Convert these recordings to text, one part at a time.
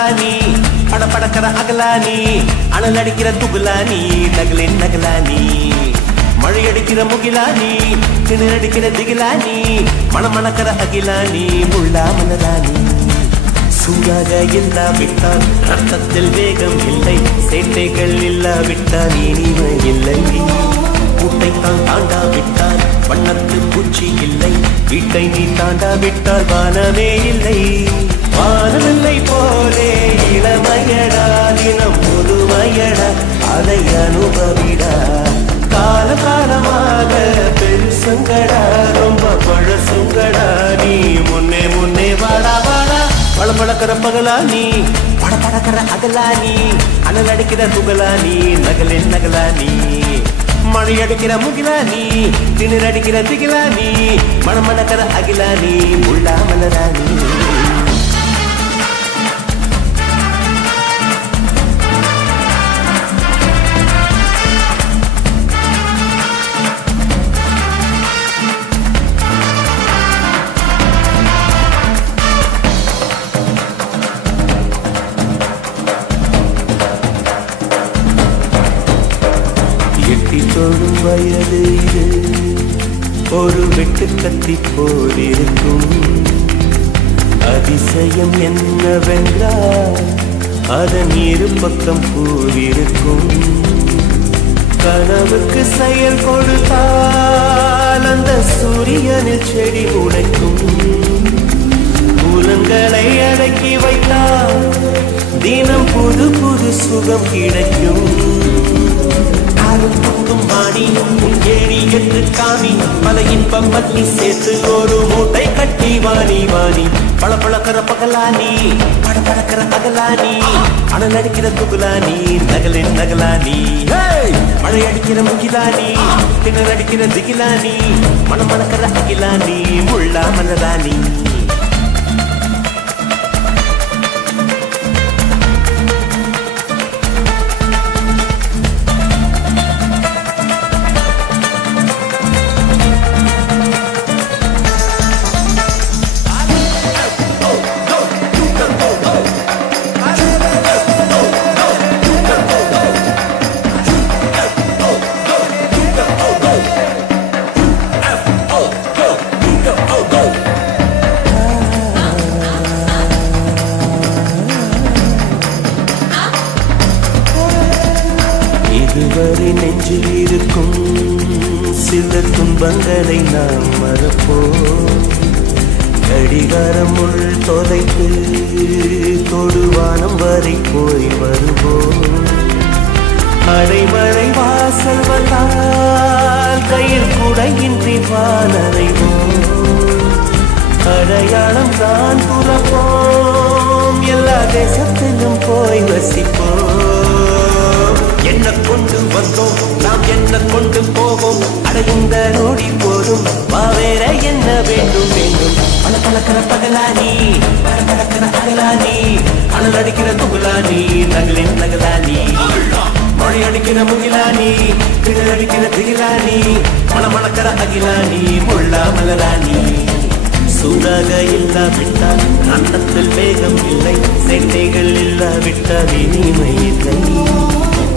பகலானி படபடக்கிற அகலானி அனல் அடிக்கிற துகுலானி நகலின் நகலானி மழையடிக்கிற முகிலானி திணறடிக்கிற திகிலானி மணமணக்கிற அகிலானி முள்ளா மலரானி சூடாக இல்லாவிட்டால் ரத்தத்தில் வேகம் இல்லை சேட்டைகள் இல்லாவிட்டால் இனிமை இல்லை கூட்டைத்தான் தாண்டாவிட்டால் வண்ணத்து பூச்சி இல்லை வீட்டை நீ தாண்டாவிட்டால் வானமே இல்லை வானமில்லை போலே இளமையடா தினம் புதுமையடா அதை அனுபவிடா கால காலமாக பெருசுங்கடா ரொம்ப பழசுங்கடா நீ முன்னே முன்னே வாடா வாடா பழப்பழக்கிற பகலானி படப்படக்கிற அகலானி அனல் அடிக்கிற துகலானி நகலின் நகலானி மழை அடிக்கிற முகிலானி திணற அடிக்கிற திகிலானி மணமணக்கிற அகிலானி முள்ளா மலரானி தொடும் வயது இது ஒரு வெட்டு கத்தி போலிருக்கும் அதிசயம் என்னவென்றால் அதன் இரு பக்கம் கூறியிருக்கும் கனவுக்கு செயல் கொடுத்தால் அந்த சூரியனில் செடி உடைக்கும் புலன்களை அடக்கி வைத்தால் தினம் புது புது சுகம் கிடைக்கும் மாணி ஏறி என்று காமி பல இன்பம் பத்தி சேர்த்து ஒரு மூட்டை கட்டி வாணி வாணி பழப்பழக்கிற பகலானி படப்பழக்கிற அகலானி அனல் அடிக்கிற துகுலானி நகலின் நகலானி மழை அடிக்கிற முகிலானி திணற அடிக்கிற திகிலானி மணமணக்கிற அகிலானி முள்ளா மலரானி இதுவரை நெஞ்சில் இருக்கும் சில துன்பங்களை நாம் மறப்போம் கடிகாரம் உள் தொலைத்து தொடுவானம் வரை போய் வருவோம் அடைமழை வாசல் வந்தால் கையில் குடையின்றி வானறைவோம் அடையாளம் தான் துறப்போம் எல்லா தேசத்திலும் போய் வசிப்போம் என்ன கொண்டு வந்தோம் நாம் என்ன கொண்டு போவோம் அடைந்த நோடி போதும் வேற என்ன வேண்டும் வேண்டும் பழக்கிற பகலானி படக்கிற அகலானி அனல் அடிக்கிற துகுலானி நகலின் நகலானி மழை அடிக்கிற முகிலானி திணற அடிக்கிற திகிலானி மணமணக்கிற அகிலானி முள்ளா மலரானி சூடாக இல்லாவிட்டால் அன்னத்தில் வேகம் இல்லை சேட்டைகள் இல்லாவிட்டால் இனிமை இல்லை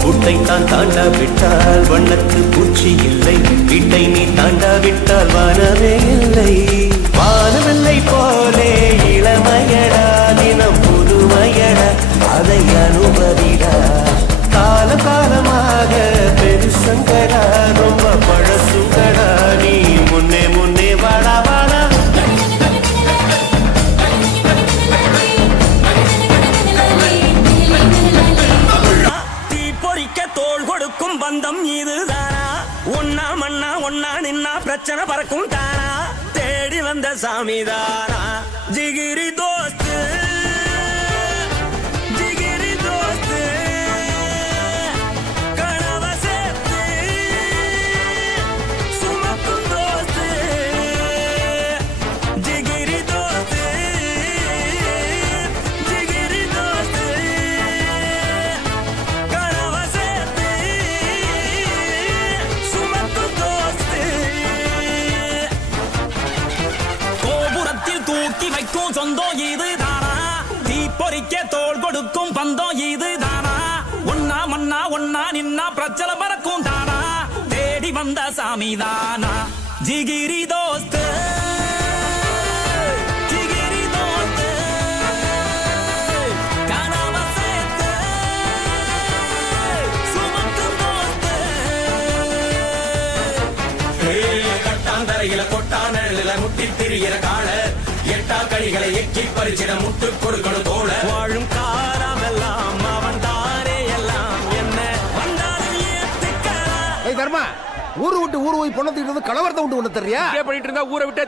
கூட்டைத்தான் தாண்டாவிட்டால் வண்ணத்து பூச்சி இல்லை வீட்டை நீ தாண்டாவிட்டால் வானமே இல்லை வானமில்லை போலே இளமையடா தினம் புதுமையடா அதை அனுபவிடா கால காலமாக பெருசங்கடா ரொம்ப பழசுங்கடா நீ முன்னே முன்னே வாடா வாடா பந்தம் இதுதானா ஒன்னா மண்ணா ஒன்னா நின்னா பிரச்சனை பறக்கும் தானா தேடி வந்த சாமிதானா ஜிகிரி தோஸ்து ஜிகிரி தோஸ்து கனவ சேர்த்து சுமக்கும் தோஸ்து ஜிகிரி தோஸ்து ஜிகிரி தோஸ்து கனவ சேர்த்து சுமக்கும் தோஸ்து கோபுரத்தில் தூக்கி வைக்கும் சொந்தம் இது தானா தீப்பொறிக்க தோள் கொடு தேடி வந்த சாமிதானா ஜிகிரி தோஸ்து ஜிகிரி தோஸ்து கனவ சேர்த்து சுமக்கும் தோஸ்து கட்டாந்தரையில கொட்டானல முட்டி திரிகிற கால எட்டா கழிகளை எக்கி பறிச்சிட முட்டு கொடுக்கணும் தோழ வாழும் காலமெல்லாம் அவன் தானே எல்லாம் என்ன வந்தாலும் ஏத்துக்கலாம் ஏய் தர்மா ஊரு விட்டு ஊரு போய் பொண்ணத்துக்கிட்டு வந்து கலவரத்தை விட்டு ஒண்ணு தெரியா பண்ணிட்டு இருந்தா ஊரை விட்டே